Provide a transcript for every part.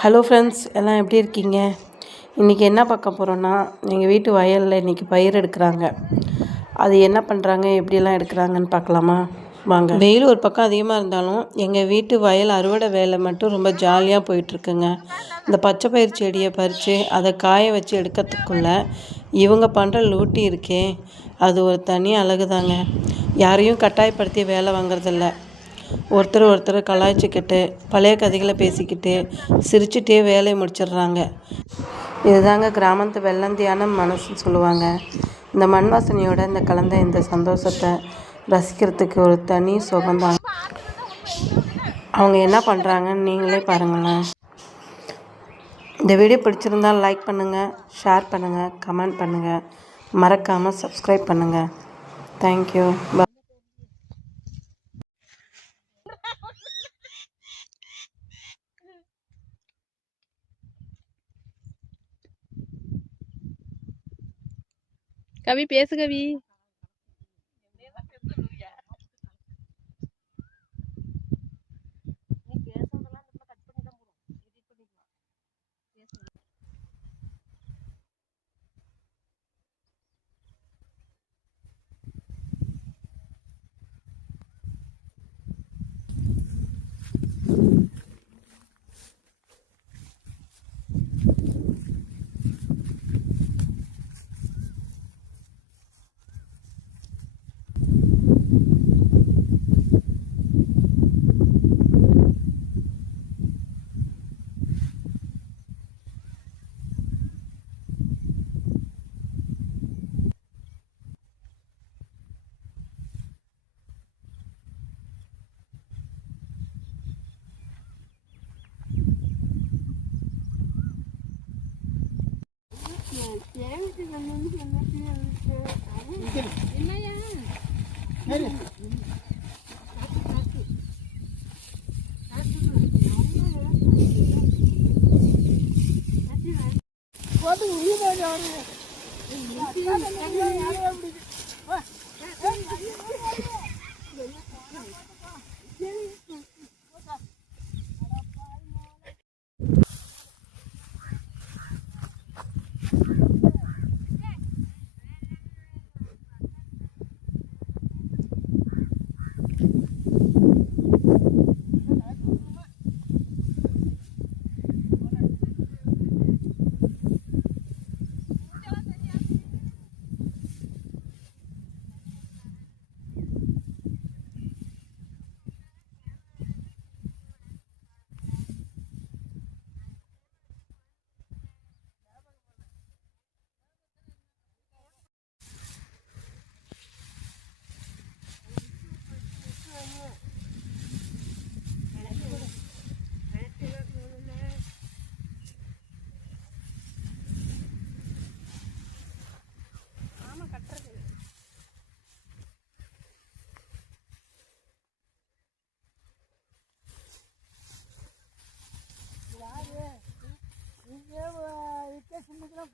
Hello friends, எல்லாம் எப்படி இருக்கீங்க? இன்றைக்கி என்ன பார்க்க போகிறோன்னா, எங்கள் வீட்டு வயலில் இன்றைக்கி பயிர் எடுக்கிறாங்க. அது என்ன பண்ணுறாங்க, எப்படியெல்லாம் எடுக்கிறாங்கன்னு பார்க்கலாமா வாங்க. வெயில் ஒரு பக்கம் அதிகமாக இருந்தாலும் எங்கள் வீட்டு வயல் அறுவடை வேலை மட்டும் ரொம்ப ஜாலியாக போயிட்டுருக்குங்க. இந்த பச்சை பயிர் செடியை பறித்து அதை காய வச்சு எடுக்கிறதுக்குள்ளே இவங்க பண்ணுற லூட்டி இருக்கே, அது ஒரு தனி அழகு தாங்க. யாரையும் கட்டாயப்படுத்தி வேலை வாங்குறதில்ல. ஒருத்தர் கலாய்ச்சிக்கிட்டு பழைய கதைகளை பேசிக்கிட்டு சிரிச்சுட்டே வேலையை முடிச்சிடுறாங்க. இதுதாங்க கிராமத்து வெள்ளந்தியான மனசுன்னு சொல்லுவாங்க. இந்த மண் வாசனையோட இந்த கலந்த இந்த சந்தோஷத்தை ரசிக்கிறதுக்கு ஒரு தனி சுகம்தாங்க. அவங்க என்ன பண்ணுறாங்கன்னு நீங்களே பாருங்களேன். இந்த வீடியோ பிடிச்சிருந்தால் லைக் பண்ணுங்கள், ஷேர் பண்ணுங்கள், கமெண்ட் பண்ணுங்கள், மறக்காமல் சப்ஸ்கிரைப் பண்ணுங்கள். தேங்க்யூ. கவி பேசு கவி.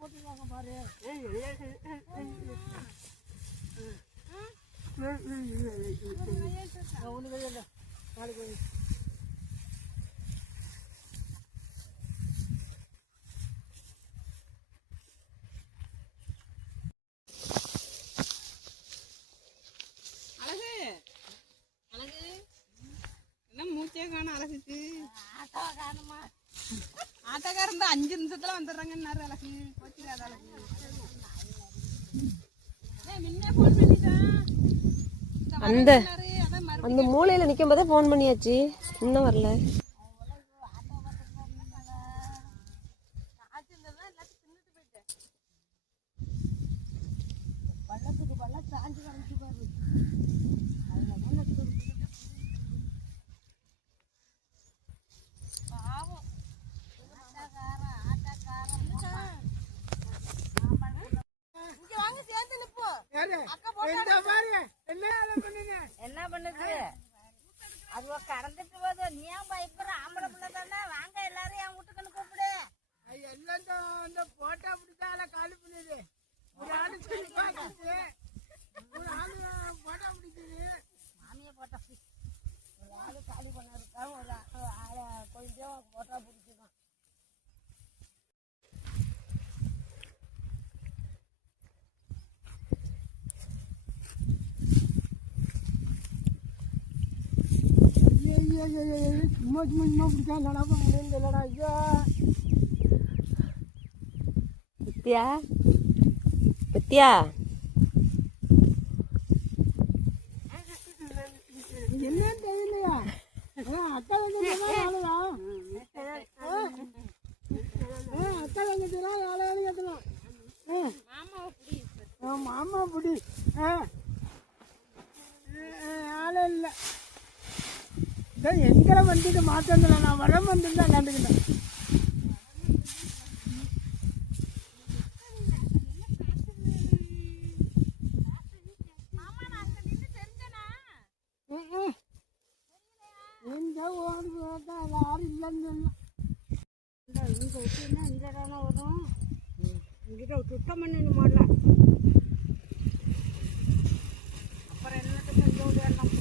போட்டுருவாங்க பாரு. மூச்சே காண அழகுக்கு ஆட்டோக்காரன் 5 நிமிஷத்துல வந்துடுறாங்கன்னாரு. அழகு போச்சுக்காத அழகு. அந்த மூலையில நிக்கும் போதே போன் பண்ணியாச்சு, இன்னும் வரல. என்ன பண்ணுது அது கடந்துட்டு போது. நீ ஏன் பயப்படுற? ஆம்பளை பிள்ளை தானே. வாங்க எல்லாரும் என் வீட்டுக்குன்னு கூப்பிடு. எல்லாம் போட்டா பிடிச்சா காலி பண்ணுது. ஒரு ஆளு பாக்குது, ஒரு ஆளு போட்டா பிடிக்குது. மாமியை போட்டா ஒரு ஆளு காலி பண்ண இருக்கா, ஒரு ஆளை கொஞ்சம் போட்டா பிடிச்சிடும். சும்மா சும்மா பிடிச்சா நடப்ப முடியல இல்லடா ஐயா. பத்தியா பத்தியா என்னன்னு தெரியலையா? அக்கா தங்கச்சினா வேலையா? அக்கா தங்கச்சினா வேலையானு கேட்கணும். மாமா பிடி ஆளே இல்லை. எங்களை வந்துட்டு மாற்றல, நான் வர வந்துட்டு கண்டுக்கிட்டேன். எங்க ஓடி போட்டா யாரும் இல்லைன்னு சொல்லலாம். இங்கே வச்சுன்னா இந்த இடம் வரும். இங்கிட்ட சுத்தம் பண்ணணும் முதல்ல. அப்புறம் என்னத்துக்கு இந்த ஒரு இடம்